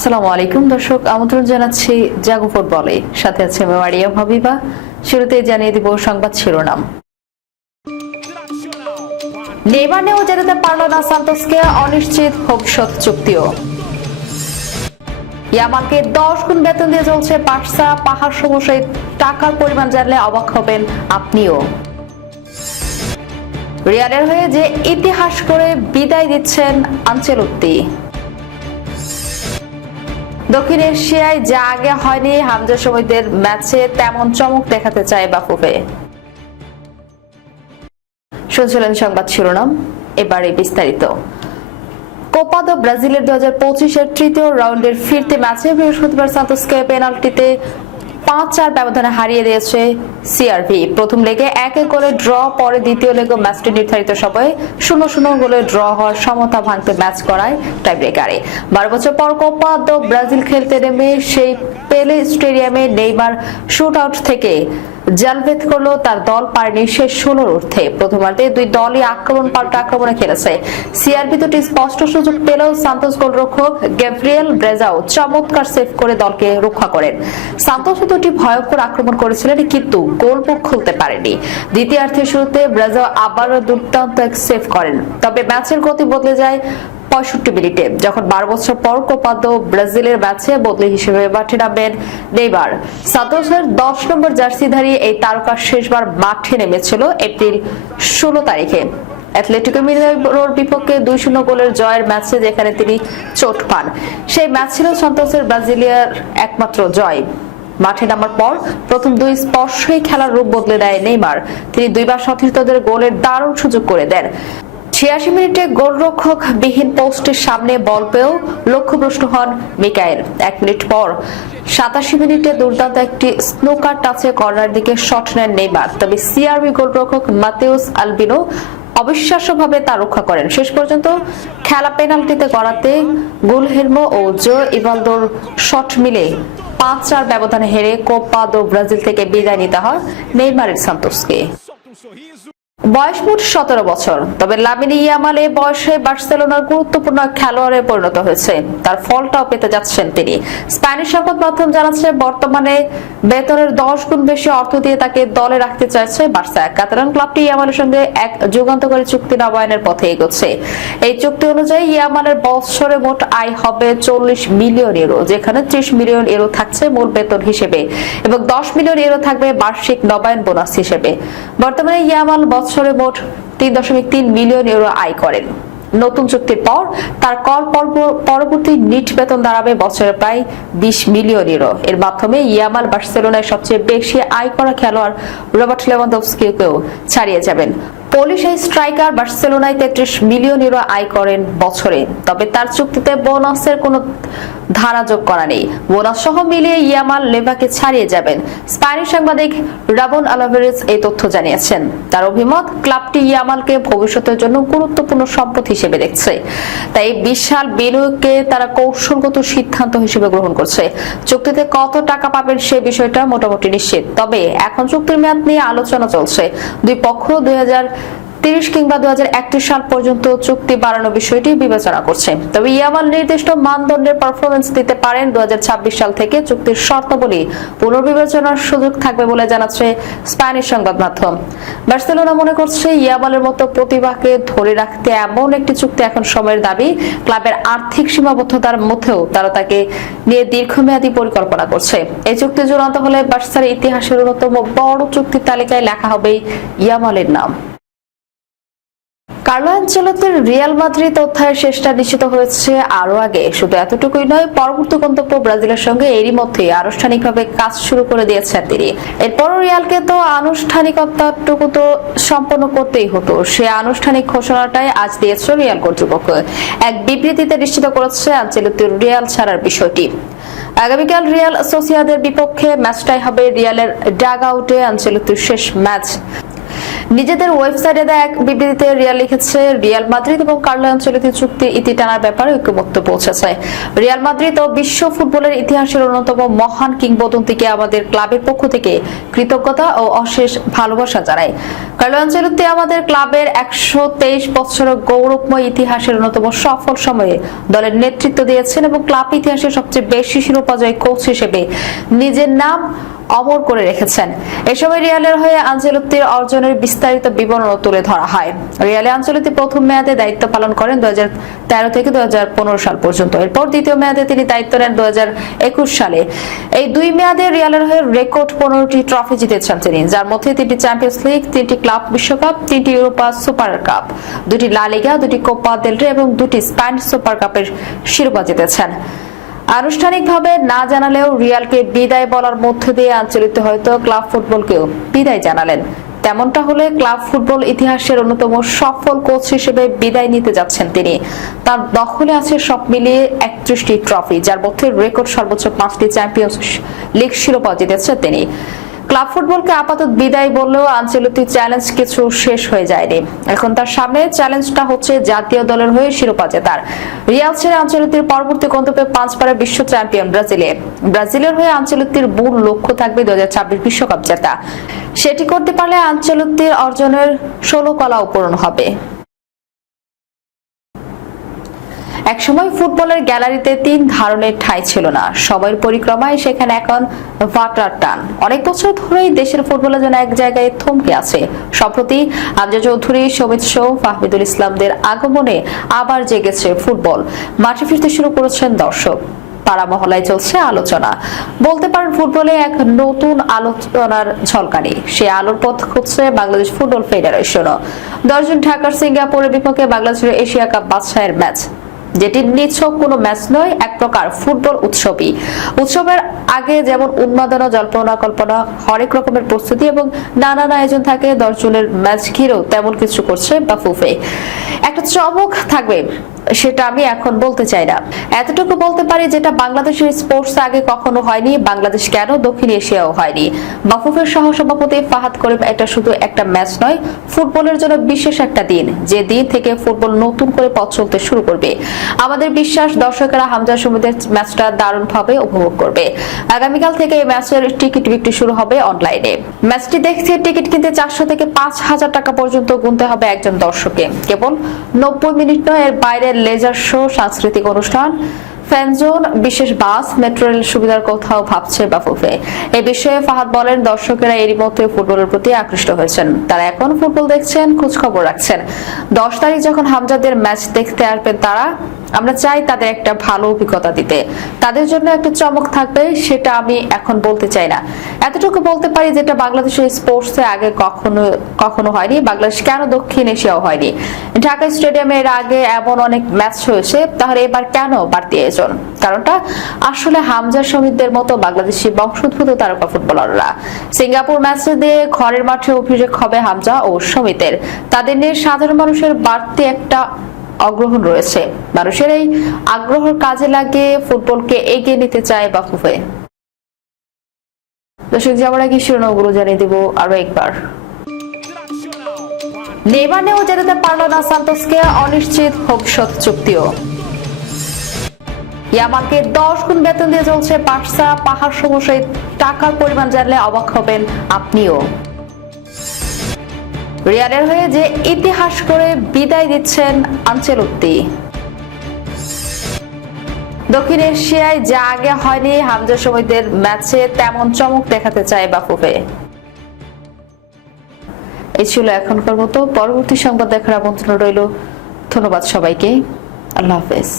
আসসালামু আলাইকুম দর্শক, আমন্ত্রণ জানাচ্ছি জাগো ফুটবলে। সাথে আছে আমি মারিয়া হাবিবা। শুরুতে জানিয়ে দিব সংবাদ শিরোনাম। নেইমার নেও যেতে পারল না সান্তোসকে, অনিশ্চিত ভবিষ্যৎ চুক্তিও। ইয়ামালকে দশ গুণ বেতন দিয়ে চলছে পাটসা পাহাড় সমস্যায় টাকার পরিমাণ জানলে অবাক হবেন আপনিও। রিয়ালের হয়ে যে ইতিহাস করে বিদায় দিচ্ছেন আঞ্চেলত্তি। দক্ষিণ এশিয়ায় যা আগে হয়নি, হামজা সমিতির ম্যাচে তেমন চমক দেখাতে চায় বাফুফে। শুনছিলেন সংবাদ শিরোনাম, এবারে বিস্তারিত। কোপা দো ব্রাজিলের দু হাজার পঁচিশের তৃতীয় রাউন্ডের ফিরতে ম্যাচে বৃহস্পতিবার সান্তোসকে পেনাল্টিতে পাঁচ চার ব্যবধানে হারিয়ে দিয়েছে সিআরভি প্রথম লেগে এক এক গোলে ড্র, পরে দ্বিতীয় লেগে ম্যাচটি নির্ধারিত সময়ে শূন্য শূন্য গোলে ড্র হওয়ার সমতা ভাঙতে ম্যাচ করায় টাইব্রেকারে। বারো বছর পর কোপা দো ব্রাজিল খেলতে নেমে সেই পেলে স্টেডিয়ামে নেইমার শুট আউট থেকে জালভেদ করল তার দল পারেনি শেষ ষোলোর ঊর্ধ্বে। প্রথমার্ধে দুই দলই আক্রমণ, পাল্টা আক্রমণে খেলেছে। সিআরবি দুটি স্পষ্ট সুযোগ পেলেও সান্তোস গোলরক্ষক গ্যাব্রিয়েল ব্রেজাও চমৎকার সেভ করে দলকে রক্ষা করেন। সান্তোস দুটি ভয়ঙ্কর আক্রমণ করেছিলেন, কিন্তু গোল খুলতে পারেনি। দ্বিতীয়ার্ধের শুরুতে ব্রেজাও আবারও দুর্দান্ত এক সেভ করেন। তবে ম্যাচের গতি বদলে যায় পঁয়ষট্টি মিনিটে, যখন বারো বছর পর কোপাদ্য ব্রাজিলের ম্যাচে বদলি হিসেবে মাঠে নামবেন নেইমার। সান্তোসের দশ নম্বর জার্সিধারী এই তারকা শেষবার মাঠে নেমেছিল এপ্রিল ষোলো তারিখে। অ্যাথলেটিকো মিলানোর বিপক্ষে দুই শূন্য গোলের জয়ের ম্যাচে যেখানে তিনি চোট পান। সেই ম্যাচ ছিল সন্তোষের ব্রাজিলিয়ার একমাত্র জয়। মাঠে নামার পর প্রথম দুই স্পর্শই খেলার রূপ বদলে দেয় নেইমার। তিনি দুইবার সতীর্থদের গোলের দারুণ সুযোগ করে দেন। ছিয়াশি মিনিটে গোলরক্ষক বিহীন পোস্টের সামনে বল পেয়েও লক্ষ্যভ্রষ্ট হন মিকাইল। এক মিনিট পর সাতাশি মিনিটে দুর্দান্ত একটি স্নোকার টাচে কর্নার দিকে শট নেন নেইমার। তবে সিআরবি গোলরক্ষক মাতেউস আলবিনো অবিশ্বাস্যভাবে তা রক্ষা করেন। শেষ পর্যন্ত খেলা পেনাল্টিতে গড়াতে গুলহেলমো ও জো ইভালদোর শট মিলে পাঁচ চার ব্যবধানে হেরে কোপা দো ব্রাজিল থেকে বিদায় নিতে হয় নেইমারের সান্তোসকে। বয়স মোট সতেরো বছর। তবে লামিনি ইয়ামাল এই বয়সে বার্সেলোনার গুরুত্বপূর্ণ খেলোয়াড়ে পরিণত হয়েছে। তার ফলটাও পেতে যাচ্ছেন তিনি। স্প্যানিশ সংবাদ মাধ্যম জানাচ্ছে, বর্তমানে বেতনের দশ গুণ বেশি অর্থ দিয়ে তাকে দলে রাখতে চাইছে বার্সা। কাতালান ক্লাবটি ইয়ামালের সঙ্গে এক যুগান্তকারী চুক্তি নবায়নের পথে এগোচ্ছে। এই চুক্তি অনুযায়ী ইয়ামালের বছরে মোট আয় হবে চল্লিশ মিলিয়ন ইউরো, যেখানে ত্রিশ মিলিয়ন ইউরো থাকছে মূল বেতন হিসেবে এবং দশ মিলিয়ন ইউরো থাকবে বার্ষিক নবায়ন বোনাস হিসেবে। বর্তমানে ইয়ামাল বছরে মোট তিন দশমিক তিন মিলিয়ন ইউরো আয় করেন। নতুন চুক্তির পর তার কর পর্ব- পরবর্তী নিট বেতন দাঁড়াবে বছরে প্রায় বিশ মিলিয়ন ইউরো। এর মাধ্যমে ইয়ামাল বার্সেলোনায় সবচেয়ে বেশি আয় করা খেলোয়াড় রবার্ট লেভানডোভস্কিকেও ছাড়িয়ে যাবেন। পোলিশ এই স্ট্রাইকার বার্সেলোনায় তেত্রিশ মিলিয়ন ইউরো আয় করেন বছরে। তবে তার চুক্তিতে বোনাসের কোনো ধারা যোগ করা নেই। বোনাস সহ মিলিয়ে ইয়ামাল লেভাকে ছাড়িয়ে যাবেন। স্প্যানিশ সাংবাদিক রাবন আলাভেরেজ এই তথ্য জানিয়েছেন। তার অভিমত, ক্লাবটি ইয়ামালকে ভবিষ্যতের জন্য গুরুত্বপূর্ণ সম্পদ হিসেবে দেখছে। তাই বিশাল বিনিয়োগকে তারা কৌশলগত সিদ্ধান্ত হিসেবে গ্রহণ করছে। চুক্তিতে কত টাকা পাবেন সে বিষয়টা মোটামুটি নিশ্চিত। তবে এখন চুক্তির মেয়াদ নিয়ে আলোচনা চলছে। দুই পক্ষ দুই হাজার তিরিশ কিংবা দুই হাজার একত্রিশ সাল পর্যন্ত চুক্তি বাড়ানোর বিষয়টি বিবেচনা করছে। তবে ইয়ামাল নির্দিষ্ট মানদণ্ডের পারফরমেন্স দিতে পারেন দু সাল থেকে চুক্তির শর্তাবলী পুনর্বিবেচনার সুযোগ থাকবে বলে জানাচ্ছে স্প্যানিশ সংবাদ মাধ্যম। বার্সেলোনা মনে করছে ইয়ামালের মতো প্রতিভাকে ধরে রাখতে এমন একটি চুক্তি এখন সময়ের দাবি। ক্লাবের আর্থিক সীমাবদ্ধতার মধ্যেও তারা তাকে নিয়ে দীর্ঘমেয়াদী পরিকল্পনা করছে। এই চুক্তি চূড়ান্ত হলে বার্সার ইতিহাসের অন্যতম বড় চুক্তির তালিকায় লেখা হবে ইয়ামালের নাম। কার্লো আঞ্চলতের রিয়াল মাদ্রিদ অধ্যায়ের শেষটা নিশ্চিত হয়েছে আরও আগে। শুধু এতটুকুই নয়, পরবর্তী গন্তব্য ব্রাজিলের সঙ্গে এরই মধ্যে আনুষ্ঠানিকভাবে কাজ শুরু করে দিয়েছেন তিনি। এরপরও রিয়ালকে তো আনুষ্ঠানিকতাটুকু তো সম্পন্ন করতেই হতো। সে আনুষ্ঠানিক ঘোষণাটাই আজ দিয়েছে রিয়াল কর্তৃপক্ষ। এক বিবৃতিতে নিশ্চিত করেছে আঞ্চলিকের রিয়াল ছাড়ার বিষয়টি। আগামীকাল রিয়াল সোসিয়াদের বিপক্ষে ম্যাচটাই হবে রিয়ালের ডাগ আউটে আঞ্চলিকের শেষ ম্যাচ। নিজেদের ওয়েবসাইটে দেয়া এক বিবৃতিতে রিয়াল লিখেছে, রিয়াল মাদ্রিদ এবং কার্লো আঞ্চলিক চুক্তি ইতি টানার ব্যাপারে ঐক্যমত্য পৌঁছেছে। রিয়াল মাদ্রিদ ও বিশ্ব ফুটবলের ইতিহাসের অন্যতম মহান কিংবদন্তিকে আমাদের ক্লাবের পক্ষ থেকে কৃতজ্ঞতা ও অশেষ ভালোবাসা জানাই কার্লো আঞ্চলিক আমাদের ক্লাবের একশো তেইশ বছরের গৌরবময় ইতিহাসের অন্যতম সফল সময়ে দলের নেতৃত্ব দিয়েছেন এবং ক্লাব ইতিহাসের সবচেয়ে বেশি শিরোপা জয়ী কোচ হিসেবে নিজের নাম অমর করে রেখেছেন। এ সময় রিয়ালের হয়ে আঞ্চলিকটির অর্জনের বিস্তারিত বিবরণ তুলে ধরা হয়। রিয়ালে আঞ্চলিকটি প্রথম মেয়াদে দায়িত্ব পালন করেন দু হাজার তেরো থেকে দুহাজার পনেরো সাল পর্যন্ত। এরপর দ্বিতীয় মেয়াদে তিনি দায়িত্ব নেন দুই হাজার একুশ সালে। এই দুই মেয়াদে রিয়ালের হয়ে রেকর্ড পনেরোটি ট্রফি জিতেছেন তিনি, যার মধ্যে তিনটি চ্যাম্পিয়ন্স লিগ, তিনটি ক্লাব বিশ্বকাপ, তিনটি ইউরোপা সুপার কাপ, দুটি লা লিগা, দুটি কোপা দেল রে এবং দুটি স্প্যানিশ সুপার কাপের শিরোপা জিতেছেন। আনুষ্ঠানিকভাবে না জানালেও রিয়ালকে বিদায় বলার মধ্য দিয়ে আঞ্চলিত হয়তো ক্লাব ফুটবলকেও বিদায় জানালেন। তেমনটা হলে ক্লাব ফুটবল ইতিহাসের অন্যতম সফল কোচ হিসেবে বিদায় নিতে যাচ্ছেন তিনি। তার দখলে আছে সব মিলিয়ে একত্রিশটি ট্রফি, যার মধ্যে রেকর্ড সর্বোচ্চ পাঁচটি চ্যাম্পিয়ন্স লিগ শিরোপা জিতেছে তিনি। ক্লাব ফুটবলকে আপাতত বিদায় বললেও আঞ্চলিক চ্যালেঞ্জ কিছু শেষ হয়ে যায়নি। এখন তার সামনে চ্যালেঞ্জটা হচ্ছে জাতীয় দলের হয়ে শিরোপা জেতার। রিয়াল ছেড়ে আঞ্চলিকের পরবর্তী গন্তব্যে পাঁচবারের বিশ্ব চ্যাম্পিয়ন ব্রাজিলে। ব্রাজিলের হয়ে আঞ্চলিকের মূল লক্ষ্য থাকবে দু হাজার বিশ্বকাপ জেতা। সেটি করতে পারলে আঞ্চলিকদের অর্জনের ষোলো কলা পূরণ হবে। একসময় ফুটবলের গ্যালারিতে তিন ধরনের ঠাঁই ছিল না। সবার পরিক্রমায় সেখানে এখন ভাটার টান। অনেক বছর ধরেই দেশের ফুটবলের জন্য এক জায়গায় থমকে আছে। সম্প্রতি আমজা চৌধুরী, সমিত শো ফাহমিদুল ইসলামদের আগমনে আবার জেগেছে ফুটবল। মাঠে ফিরতে শুরু করেছেন দর্শক। পাড়া মহলায় চলছে আলোচনা। বলতে পারেন ফুটবলে এক নতুন আলোচনার ঝলকানি। সে আলোর পথ খুঁজছে বাংলাদেশ ফুটবল ফেডারেশনও। দশজন ঢাকার সিঙ্গাপুরের বিপক্ষে বাংলাদেশের এশিয়া কাপ বাদশাহের ম্যাচ। যেটি নিছক কোনো ম্যাচ নয়, এক প্রকার ফুটবল উৎসবই। উৎসবের আগে যেমন উন্মাদনা, জল্পনা, কল্পনা হরেক রকমের প্রস্তুতি এবং নানান আয়োজন থাকে দর্শনের ম্যাচ ঘিরেও তেমন কিছু করছে বাফুফে। একটা চমক থাকবে, সেটা আমি এখন বলতে চাই না। এতটুকু বলতে পারি যেটা বাংলাদেশের স্পোর্টস আগে কখনো হয়নি, বাংলাদেশ কেন দক্ষিণ এশিয়াও হয়নি। বাফুফের সহসভাপতি ফাহাদ করিম, এটা শুধু একটা ম্যাচ নয়, ফুটবলের জন্য বিশেষ একটা দিন, যে দিন থেকে ফুটবল নতুন করে পথ চলতে শুরু করবে। আমাদের বিশ্বাস, দর্শকেরা হামজা সমিতির ম্যাচটা দারুণভাবে উপভোগ করবে। আগামীকাল থেকে এই ম্যাচের টিকিট বিক্রি শুরু হবে অনলাইনে। ম্যাচটি দেখতে টিকিট কিনতে চারশো থেকে পাঁচ হাজার টাকা পর্যন্ত গুনতে হবে একজন দর্শকে কেবল নব্বই মিনিট নয়, এর বাইরে লেজার শো, সাংস্কৃতিক অনুষ্ঠান ফ্যানজোন বিশেষ বাস, মেট্রো রেল সুবিধার কথাও ভাবছে বাফুফে। এ বিষয়ে ফাহাদ বলেন, দর্শকেরা এরই মধ্যে ফুটবলের প্রতি আকৃষ্ট হয়েছেন। তারা এখন ফুটবল দেখছেন খোঁজ খবর রাখছেন। দশ তারিখ যখন হামজাদের ম্যাচ দেখতে আসবেন তারা আমরা চাই তাদের একটা ভালো অভিজ্ঞতা দিতে। তাদের জন্য একটা চমক থাকবে, সেটা আমি এখন বলতে চাই না। এতটুকু বলতে পারি যেটা বাংলাদেশের স্পোর্টসে আগে কখনো কখনো হয়নি, বাংলাদেশ কেন দক্ষিণ এশিয়াও হয়নি। ঢাকা স্টেডিয়ামে এর আগে এমন অনেক ম্যাচ হয়েছে, তাহলে এবার কেন বাড়তি আয়োজন কারণটা, আসলে হামজা সমিতদের মতো বাংলাদেশি বংশোদ্ভূত তারকা ফুটবলাররা। সিঙ্গাপুর ম্যাচে দিয়ে ঘরের মাঠে অভিষেক হবে হামজা ও সমিতের তাদের নিয়ে সাধারণ মানুষের বাড়তি একটা অগ্রহণ রয়েছে। মানুষের এই আগ্রহের কাজে লাগিয়ে ফুটবলকে এগিয়ে নিতে চায় বাফুফে। দর্শক, যাওয়ার আগে শিরোনামগুলো জানিয়ে দেব আরও একবার। নেইমার নেও যেতে পারল না সান্তোসকে, অনিশ্চিত ভবিষ্যৎ চুক্তিও। ইয়ামাকে দশ গুণ বেতন দিয়ে চলছে পাটসা পাহাড় সমস্যায় টাকার পরিমাণ জানলে অবাক হবেন আপনিও। রিয়ালের হয়ে যে ইতিহাস করে বিদায় দিচ্ছেন আঞ্চলত্তি দক্ষিণ এশিয়ায় যা আগে হয়নি, হামজা সমিতির ম্যাচে তেমন চমক দেখাতে চায় বাফুফে। এই ছিল এখনকার মতো। পরবর্তী সংবাদ দেখার আমন্ত্রণ রইল। ধন্যবাদ সবাইকে। আল্লাহ হাফেজ।